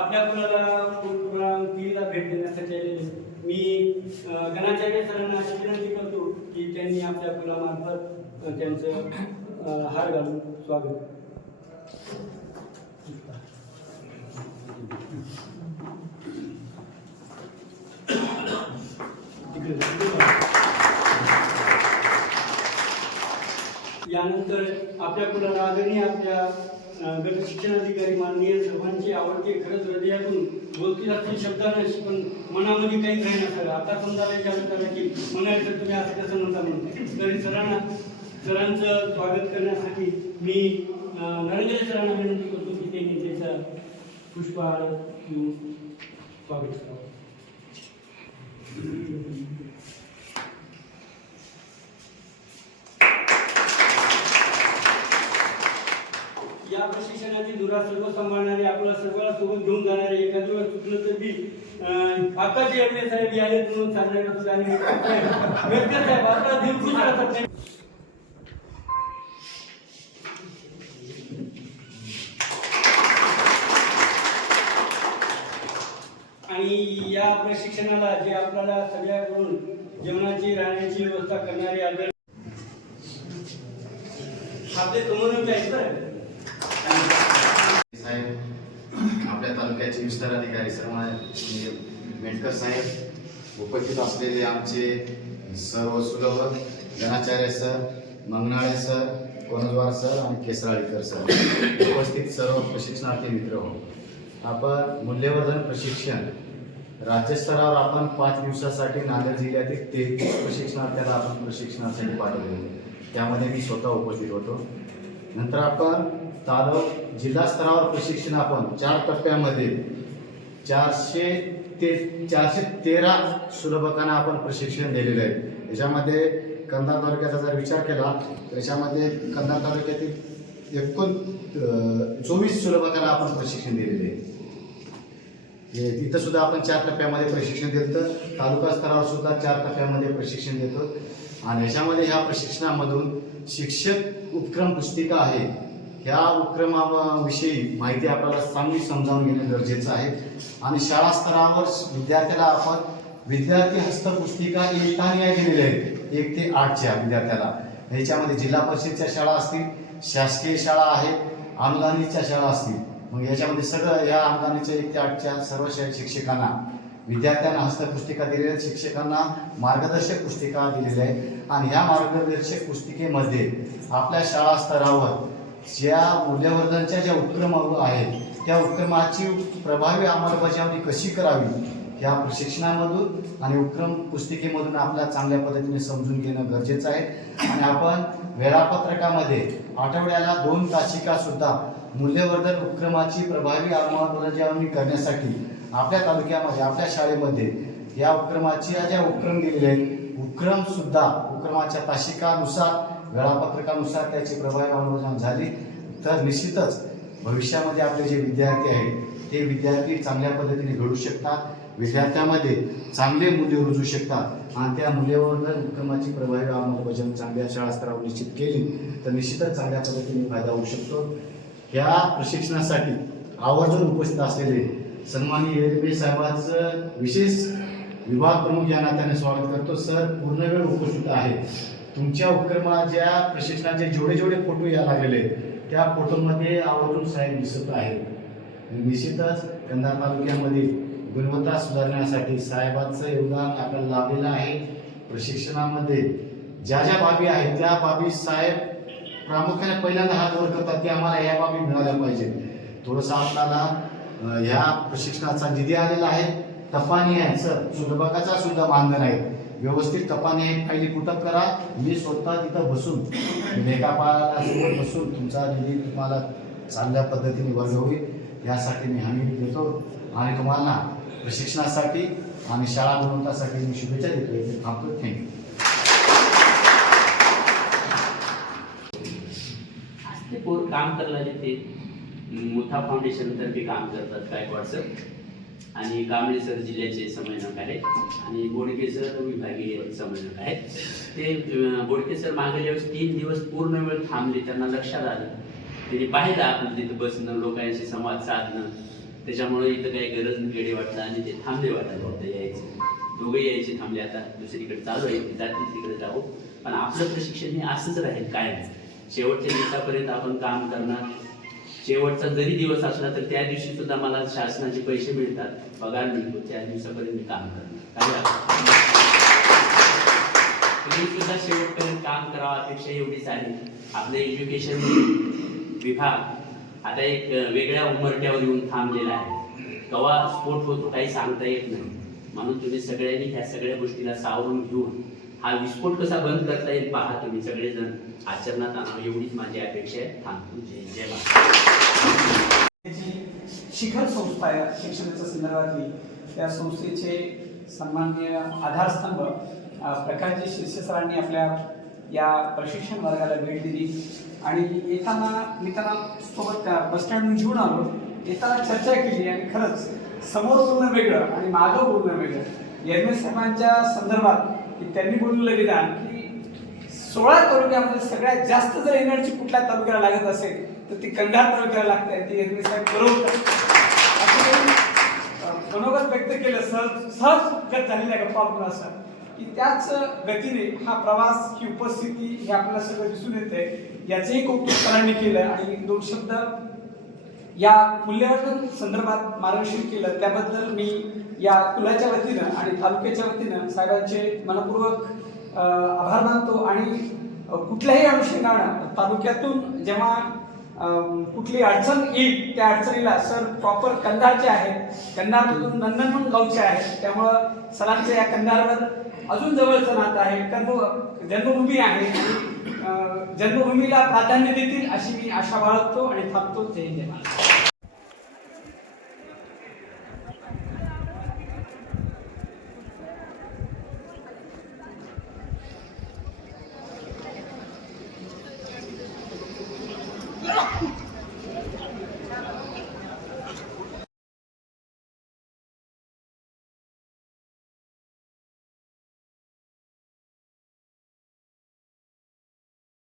आपल्या कुणाला तीनला भेट देण्यासाठी आलेले मी गणाचार्य सरांना अशी विनंती करतो की त्यांनी आपल्या कुलामार्फत त्यांचं हार घालून स्वागत. यानंतर आपल्या कुणाला आदरणीय आपल्या गट शिक्षणाधिकारी माननीय सर्वांची आवडते खरंच हृदयातून बोलतील असतील नाही पण मनामध्ये काही नाही सर. आता समजा विचार करा की म्हणाले तर तुम्ही असं कसं म्हणता म्हणून. तरी सरांना सरांचं स्वागत करण्यासाठी मी नरेंद्र सरांना विनंती करतो की त्यांनी त्याचा पुष्पहार घेऊन स्वागत करावं या प्रशिक्षणाची सर्व सांभाळणारे आपला सर्वांना सोबत घेऊन जाणारे एखाद्या वेळेस चुकलं तर बी आताचे आकाश एवढे साहेब याले म्हणून सांगणार होतो आणि मेहकर साहेब आता दिलखुश राहतात. नाही आणि या प्रशिक्षणाला जे आपल्याला सगळ्याकडून जेवणाची राहण्याची व्यवस्था करणारे आदर आपले समोर आहेत बरं साहेब आपल्या तालुक्याचे विस्तार अधिकारी सर्व म्हणजे मेटकर साहेब उपस्थित असलेले आमचे सर्व सुलभ Ganacharya sir Mangnale sir Konjwar sir आणि केसराळीकर सर. उपस्थित सर्व प्रशिक्षणार्थी मित्र हो. आपण मूल्यवर्धन प्रशिक्षण राज्यस्तरावर आपण पाच दिवसासाठी नांदेड जिल्ह्यातील तेहतीस प्रशिक्षणार्थ्याला आपण प्रशिक्षणासाठी पाठवले होते त्यामध्ये मी स्वतः उपस्थित होतो. नंतर आपण तालुक जिल्हा स्तरावर प्रशिक्षण आपण चार टप्प्यामध्ये चारशे ते चारशे तेरा सुलभकांना आपण प्रशिक्षण दिलेलं आहे. याच्यामध्ये कंधार तालुक्याचा जर विचार केला तर याच्यामध्ये कंधार तालुक्यातील एकूण चोवीस सुलभकांना आपण प्रशिक्षण दिलेले आहे. तिथं सुद्धा आपण चार टप्प्यामध्ये प्रशिक्षण देतो. तालुका स्तरावर सुद्धा चार टप्प्यामध्ये प्रशिक्षण देतो. आणि याच्यामध्ये ह्या प्रशिक्षणामधून शिक्षक उपक्रम पुस्तिका आहे. ह्या उपक्रमाविषयी माहिती आपल्याला चांगली समजावून घेणे गरजेचं आहे. आणि शाळा स्तरावर विद्यार्थ्याला आपण विद्यार्थी हस्तपुस्तिका येताना या दिलेल्या आहेत. एक ते आठच्या विद्यार्थ्याला. ह्याच्यामध्ये जिल्हा परिषदच्या शाळा असतील शासकीय शाळा आहेत आमदानीच्या शाळा असतील. मग याच्यामध्ये सगळं या अनुदानीच्या एक ते आठच्या सर्व शा- शिक्षकांना विद्यार्थ्यांना हस्तपुस्तिका दिलेल्या आहेत, शिक्षकांना मार्गदर्शक पुस्तिका दिलेल्या आहेत. आणि ह्या मार्गदर्शक पुस्तिकेमध्ये आपल्या शाळा स्तरावर ज्या मूल्यवर्धनच्या ज्या उपक्रम आहेत त्या उपक्रमाची प्रभावी अंमलबजावणी कशी करावी या प्रशिक्षणामधून आणि उपक्रम पुस्तिकेमधून आपल्याला चांगल्या पद्धतीने समजून घेणं गरजेचं आहे. आणि आपण वेळापत्रकामध्ये आठवड्याला दोन तासिकासुद्धा मूल्यवर्धन उपक्रमाची प्रभावी अंमलबजावणी करण्यासाठी आपल्या तालुक्यामध्ये आपल्या शाळेमध्ये या उपक्रमाची ज्या उपक्रम दिलेले आहेत उपक्रम सुद्धा उपक्रमाच्या ताशिकानुसार वेळापत्रकानुसार त्याची प्रभावी अंमलबजावणी झाली. तर निश्चितच भविष्यामध्ये आपले जे विद्यार्थी आहेत ते विद्यार्थी चांगल्या पद्धतीने घडू शकतात. विद्यार्थ्यामध्ये चांगले मूल्य रुजू शकतात. आणि त्या मूल्यवर्धन उपक्रमाची प्रभावी अंमलबजावणी चांगल्या शाळा स्तरावर निश्चित केली तर निश्चितच चांगल्या पद्धतीने फायदा होऊ शकतो. या प्रशिक्षणासाठी आवर्जून उपस्थित असलेले सन्माननीय एरबी साहेबांचं विशेष विभाग प्रमुख या नात्याने स्वागत करतो. सर पूर्ण वेळ उपस्थित आहे. तुमच्या उपक्रमाच्या प्रशिक्षणाचे जेवढे जेवढे फोटो या लागलेले त्या फोटोमध्ये आवर्जून साहेब दिसत आहेत. निश्चितच कंधार तालुक्यामध्ये गुणवत्ता सुधारण्यासाठी साहेबांचं योगदान आपल्याला लाभलेलं आहे. प्रशिक्षणामध्ये ज्या ज्या बाबी आहेत त्या बाबी साहेब प्रामुख्याने पहिल्यांदा हात वर करतात की आम्हाला या बाबी मिळाल्या पाहिजेत. थोडंसं आपल्याला ह्या प्रशिक्षणाचा निधी आलेला आहे. तपानी आहे सर सुलभकाचा सुद्धा मानधन आहे. व्यवस्थित तपानी आहे. फायली कुठं करा. मी स्वतः तिथं बसून लेखापाला सोबत बसून तुमचा निधी तुम्हाला चांगल्या पद्धतीने वर्ग होईल. यासाठी मी हमी देतो. आणि तुम्हाला प्रशिक्षणासाठी आणि शाळा गुणवत्तासाठी मी शुभेच्छा देतो. मी थांबतो. थँक्यू ते पोर काम करायला ते मुथा फाउंडेशन तर्फे काम करतात काय सर आणि कांबळे सर जिल्ह्याचे समन्वयक आहेत. आणि बोडके सर विभागीय समन्वयक आहेत. ते बोडके सर मागील वेळेस तीन दिवस पूर्ण वेळ थांबले त्यांना लक्षात आलं. त्यांनी पाहिलं आपण तिथं बसणं लोकांशी संवाद साधणं. त्याच्यामुळे इथं काही गरज नाही वाटलं आणि ते थांबले वाटायला होतं यायचे. दोघे यायचे थांबले. आता दुसरीकडे चालू आहे ते जातील तिकडे जाऊ. पण आपलं प्रशिक्षण हे असंच राहील कायम. शेवटच्या दिवसापर्यंत आपण काम करणार. शेवटचा जरी दिवस असला तर त्या दिवशी सुद्धा मला शासनाचे पैसे मिळतात. पगार मिळतो. त्या दिवसापर्यंत मी काम करणार तुम्ही सुद्धा शेवटपर्यंत काम करावं अपेक्षा एवढीच आहे. आपलं एज्युकेशन विभाग आता एक वेगळ्या उमरट्यावर येऊन थांबलेला आहे. कवा स्फोट होतो काही सांगता येत नाही. म्हणून तुम्ही सगळ्यांनी ह्या सगळ्या गोष्टीला सावरून घेऊन हा विस्फोट कसा बंद करता येईल पहा तुम्ही सगळेजण. आचरणात आणा एवढीच माझी अपेक्षा आहे. थांबतो. जय जय महाराज. जी शिखर संस्था आहे शिक्षणाच्या संदर्भातली त्या संस्थेचे सन्मान्य आधारस्तंभ प्रकाशजी शिरसे सरांनी आपल्या या प्रशिक्षण वर्गाला भेट दिली. आणि येताना मी त्यांना सोबत त्या बसस्टँडहून घेऊन आलो. येताना चर्चा केली आणि खरंच समोर बोलणं वेगळं आणि मागं बोलणं वेगळं. यरमे साहेबांच्या संदर्भात की त्यांनी बोललेलं विधान की सोळा तालुक्यामध्ये सगळ्यात जास्त जर एनर्जी कुठल्या तालुक्याला लागत असेल तर ती कंधार तालुक्याला लागते ती एरवी साहेब बरोबर. असं मनोगत व्यक्त केलं. सहज सहज गत झालेल्या गप्पा आपण असं. की त्याच गतीने हा प्रवास ही उपस्थिती हे आपल्याला सगळं दिसून येते याचंही कौतुक सरांनी केलं आणि दोन शब्द या मूल्यवर्धन संदर्भात मार्गदर्शन केलं त्याबद्दल मी या कुलाच्या वतीनं आणि तालुक्याच्या वतीनं साहेबांचे मनपूर्वक आभार मानतो आणि कुठल्याही अनुषंगानं तालुक्यातून जेव्हा कुठली अडचण येईल त्या अडचणीला सर प्रॉपर कंधारचे आहेत कंधारमधून नंदनवन गावचे आहेत त्यामुळं सरांचं या कंधारवर अजून जवळचं नातं आहे कर्म जन्मभूमी आहे जन्मभूमीला प्राधान्य देतील अशी मी आशा बाळगतो आणि थांबतो. जय जय महाराज